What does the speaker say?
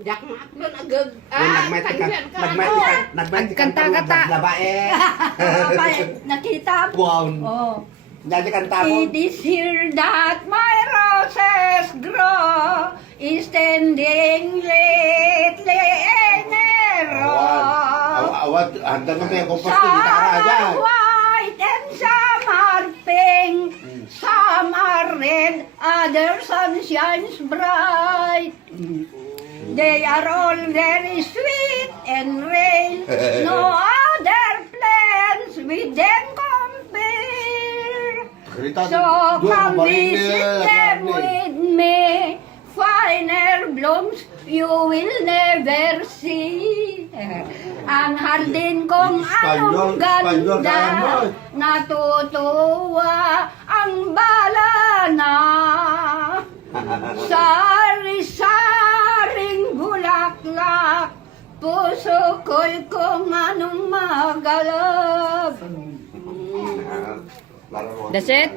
Jak maklon agad. Nagkanta-kanta. Babae. Nakita mo? Wow. Oh. Dali kanta mo. It is here that my roses grow, standing lately in a row. Awat, handa mo kayo kung pasto gitara dyan. Some are white and some are pink, some are red, other sun shines bright. They are all very sweet and real, no other plants with them compare. So come visit them with me, finer blooms you will never see. Ang hardin kong anong ganda, natutuwa ang bala na. Sari-saring bulaklak, puso ko'y kung anong magalap. That's it?